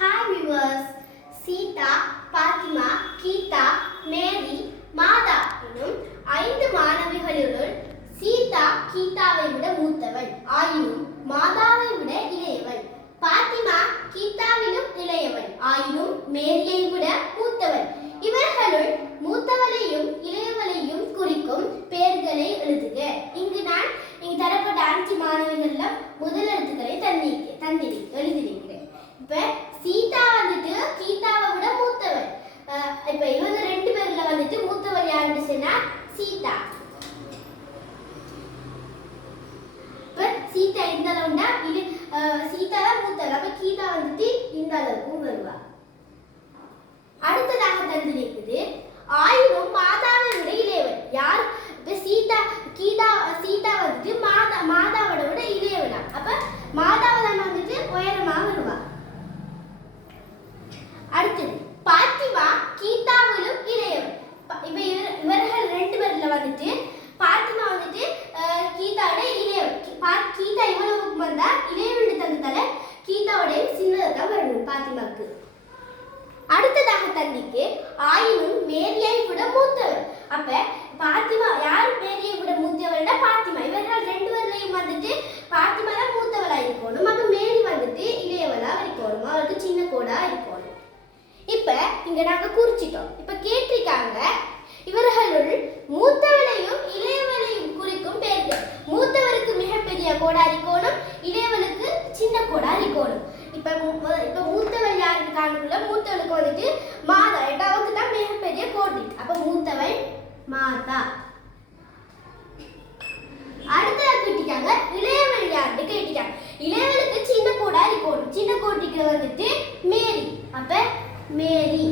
Hi viewers, Sita, Fathima, Geetha, மேரி, மாதா எனும் 5 மாணவிகளுள் சீதா கீதாவை விட மூத்தவள். ஆயினும் மாதாவை விட இளையவள். பாத்திமா கீதாவிலும் இளையவள். ஆயினும் மேரியை விட மூத்தவள். இவர்களுள் மூத்தவளையும் இளையவளையும் குறிக்கும் பெயர்களை எழுதுக. இங்கு நான் தரப்பட்ட 5 மாணவிகள்ல முதல் எழுத்துக்களை எழுதியிருக்கிறேன். இப்ப சீதா வந்துட்டு கீதாவை விட மூத்தவள். இப்ப இவங்க 2 பேர்ல வந்துட்டு மூத்தவள் யாருன்னு சொன்னா சீதா. இப்ப சீதா இந்த அளவுண்டா சீதா தான் மூத்தவள். அப்ப கீதா வந்துட்டு இந்த அளவுக்கும் வருவா. அடுத்ததாக தந்திருக்குது ஆயினும் மாதாவை விட இளையவள். யார்? இப்ப சீதா வந்துட்டு மாதாவோட விட இளையவளா. அப்ப மாதாவை தான் வந்துட்டு உயரமா வருவா. அடுத்தது பாத்திமா கீதாவிலும் இளையவள். இப்ப இவர்கள் 2 பேர்ல வந்துட்டு பாத்திமா வந்துட்டு கீதாவோட இளையவள். கீதா இவ்வளவுக்கு வந்தா இளையவள் தந்ததால கீதாவோட சின்னதான் வரணும் பாத்திமாக்கு. அடுத்ததாக தந்திக்கு ஆயினும் மேரியை விட மூத்தவள். அப்ப பாத்திமா யார் மேரியை விட மூத்தவள்னா பாத்திமா. இவர்கள் 2 பேர்லயும் வந்துட்டு பாத்திமா தான் மூத்தவளா இருக்கணும். அப்ப மேரி வந்துட்டு இளையவளா இருக்கணும். அவளுக்கு சின்ன கோடா இருக்கணும். இப்ப இங்க நாங்க குறிச்சிட்டோம். இப்ப கேட்டிருக்காங்க இவர்களுள் மூத்தவளையும் இளையவளையும் குறிக்கும் பெயர்கள். மூத்தவருக்கு மிகப்பெரிய கோடா இருக்கணும், இளையவளுக்கு சின்ன கோடா இருக்கணும். இப்ப மூத்தவள் யாருக்கு காணுக்குள்ள மூத்தவளுக்கு வந்துட்டு மாதா. அவளுக்கு தான் மிகப்பெரிய கோடி. அப்ப மூத்தவள் மாதா. அடுத்தது கேட்டிருக்காங்க இளையவள் யாருன்னு கேட்டிருக்காங்க. இளையவளுக்கு சின்ன கோடா இருக்கணும். சின்ன கோட்டிக்கு வந்துட்டு மேரி. அப்ப மேரி.